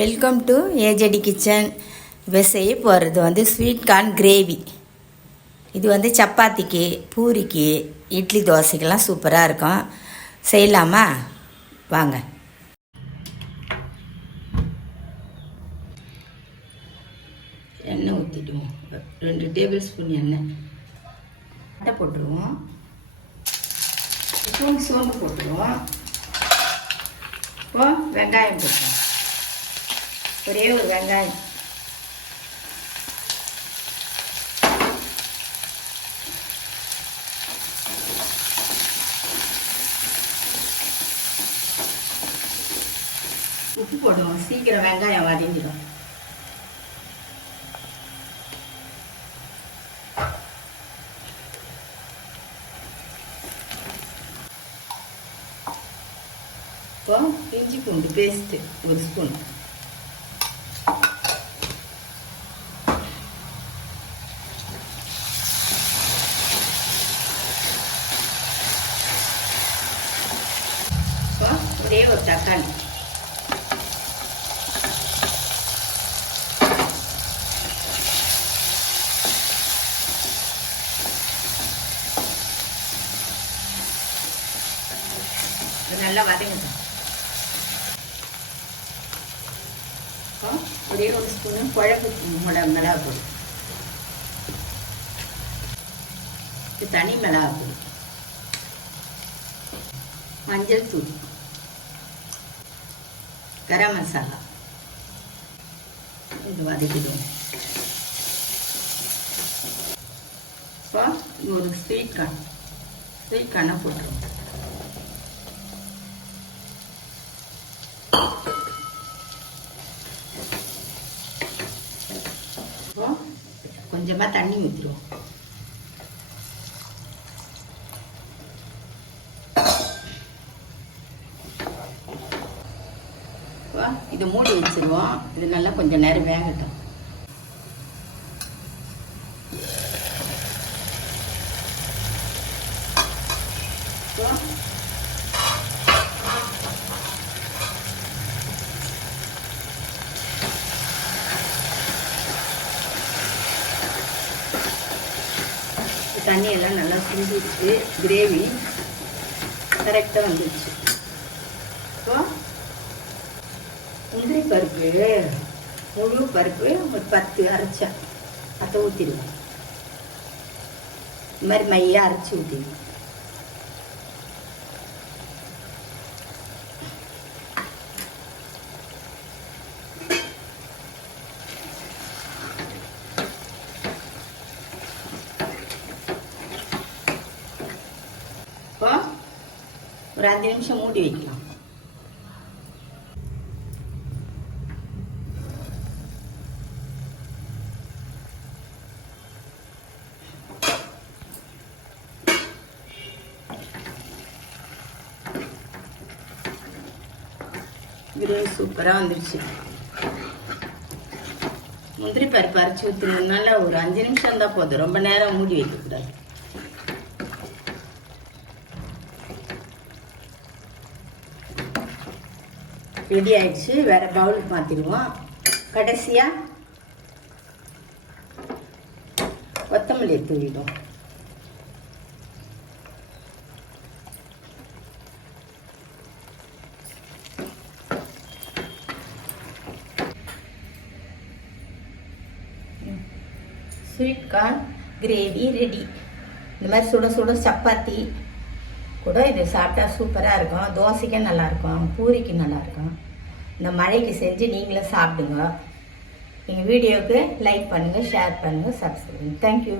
Welcome to ஏஜடி kitchen. இப்போ செய்ய போகிறது வந்து ஸ்வீட் கார்ன் கிரேவி. இது வந்து சப்பாத்திக்கு, பூரிக்கு, இட்லி, தோசைக்கெல்லாம் சூப்பராக இருக்கும். செய்யலாமா? வாங்க. எண்ணெய் ஊற்றிடுவோம். 2 டேபிள் ஸ்பூன் எண்ணெய். அட்டை போட்டுருவோம். சோம்பு போட்டுருவோம். இப்போ வெங்காயம் போட்டுருவோம். ஒரே ஒரு வெங்காயம். உப்பு போடுவோம். சீக்கிரம் வெங்காயம் வதங்கிடும். இப்போ இஞ்சி பூண்டு பேஸ்ட்டு 1 ஸ்பூன். ஒரே ஒரு தக்காளி. நல்லா வதங்கட்டும். ஒரே ஒரு ஸ்பூனு குழம்பு மிளகாய் பொடி. இது தனி மிளகாய் பொடி. மஞ்சள் தூள், கரம் மசாலா. இது வதக்கிடுவோம். இப்போ ஒரு ஸ்வீட் கார்னை போட்டுருவோம். இப்போ கொஞ்சமாக தண்ணி ஊற்றிடுவோம். இதை மூடி வச்சிருவோம். இது நல்லா கொஞ்சம் நேரம் வேகட்டும். தண்ணியெல்லாம் நல்லா சுண்டிடுச்சு. கிரேவி கரெக்டாக வந்துடுச்சு. இப்போ முந்திரி பருப்பு, முழு பருப்பு ஒரு 10 அரைச்சா அதை ஊற்றிடுவோம். இந்த மாதிரி மையாக அரைச்சி ஊற்றிடுவோம். இப்போ ஒரு 5 நிமிஷம் மூடி வைக்கலாம். கிரேவி சூப்பராக வந்துடுச்சு. முந்திரி பருப்பு அரைச்சி ஊற்றுனதுனால ஒரு 5 நிமிஷம் இருந்தால் போதும். ரொம்ப நேரம் மூடி வைக்கக்கூடாது. ரெடி ஆயிடுச்சு. வேற பவுலுக்கு மாற்றிடுவோம். கடைசியாக கொத்தமல்லியை தூவிடும். Sweet corn gravy ready. இந்த மாதிரி சுட சுட சப்பாத்தி கூட இது சாப்பிட்டா சூப்பராக இருக்கும். தோசைக்கும் நல்லாயிருக்கும், பூரிக்கு நல்லாயிருக்கும். இந்த மழைக்கு செஞ்சு நீங்களும் சாப்பிடுங்க. எங்கள் வீடியோவுக்கு லைக் பண்ணுங்கள், ஷேர் பண்ணுங்கள், சப்ஸ்கிரைப் பண்ணுங்கள். தேங்க்யூ.